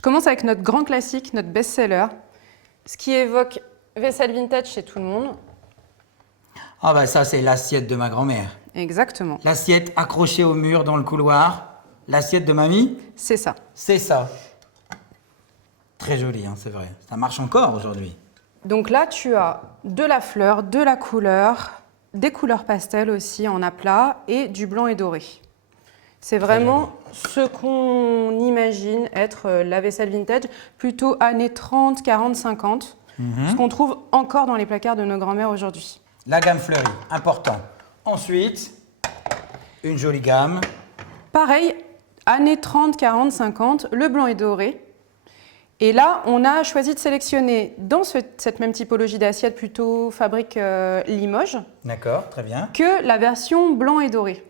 Je commence avec notre grand classique, notre best-seller, ce qui évoque vaisselle vintage chez tout le monde. Ah bah ça, c'est l'assiette de ma grand-mère. Exactement. L'assiette accrochée au mur dans le couloir. L'assiette de mamie, C'est ça. c'est ça. Très joli, hein, c'est vrai. Ça marche encore aujourd'hui. Donc là, tu as de la fleur, de la couleur, des couleurs pastel aussi en aplat et du blanc et doré. C'est vraiment ce qu'on imagine être la vaisselle vintage, plutôt années 30, 40, 50, ce qu'on trouve encore dans les placards de nos grands-mères aujourd'hui. La gamme fleurie, important. Ensuite, une jolie gamme. Pareil, années 30, 40, 50, le blanc et doré. Et là, on a choisi de sélectionner dans cette même typologie d'assiette plutôt fabrique Limoges D'accord, très bien. que la version blanc et doré.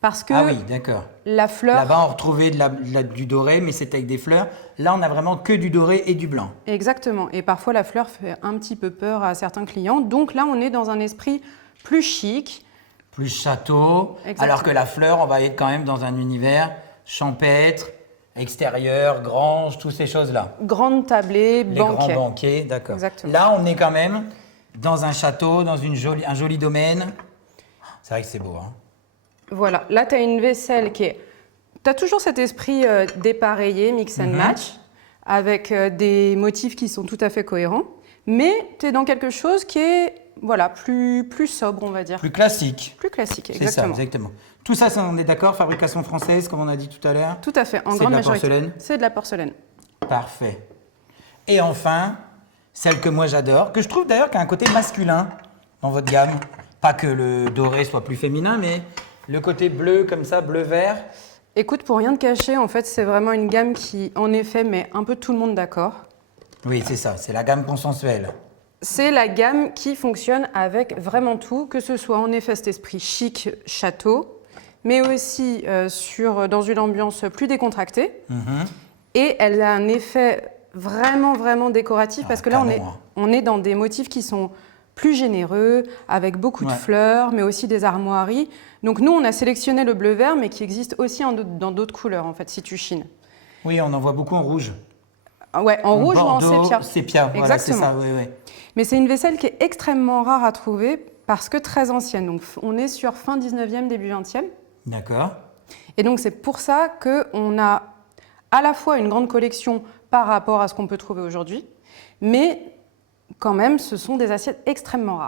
Parce que Ah oui, d'accord. la fleur... Là-bas, on retrouvait du doré, mais c'était avec des fleurs. Là, on a vraiment que du doré et du blanc. Exactement. Et parfois, la fleur fait un petit peu peur à certains clients. Donc là, on est dans un esprit plus chic. Plus château. Exactement. Alors que la fleur, on va être quand même dans un univers champêtre, extérieur, grange, toutes ces choses-là. Grande tablée, Les banquet. grands banquets, d'accord. Exactement. Là, on est quand même dans un château, dans un joli domaine. C'est vrai que c'est beau, hein. Voilà. Là, tu as une vaisselle qui est... Tu as toujours cet esprit dépareillé, mix and match, avec des motifs qui sont tout à fait cohérents. Mais tu es dans quelque chose qui est voilà, plus sobre, on va dire. Plus classique. Plus classique, C'est ça, exactement. exactement. Tout ça, on est d'accord, fabrication française, comme on a dit tout à l'heure. Tout à fait, en C'est grande de la majorité. porcelaine. C'est de la porcelaine. Parfait. Et enfin, celle que moi j'adore, que je trouve d'ailleurs qui a un côté masculin dans votre gamme. Pas que le doré soit plus féminin, mais le côté bleu comme ça, bleu-vert. Écoute, pour rien te cacher, en fait, c'est vraiment une gamme qui, en effet, met un peu tout le monde d'accord. Oui, c'est ça, c'est la gamme consensuelle. C'est la gamme qui fonctionne avec vraiment tout, que ce soit en effet cet esprit chic, château, mais aussi dans une ambiance plus décontractée. Et elle a un effet vraiment décoratif parce que là, on est dans des motifs qui sont plus généreux, avec beaucoup de fleurs, mais aussi des armoiries. Donc nous, on a sélectionné le bleu-vert, mais qui existe aussi dans d'autres couleurs, en fait, si tu chines. Oui, on en voit beaucoup en rouge. Ouais, en rouge Bordeaux, ou en sépia. Sépia, voilà, c'est ça, oui. Mais c'est une vaisselle qui est extrêmement rare à trouver parce que très ancienne. Donc on est sur fin 19e, début 20e. D'accord. Et donc c'est pour ça qu'on a à la fois une grande collection par rapport à ce qu'on peut trouver aujourd'hui, mais quand même, ce sont des assiettes extrêmement rares.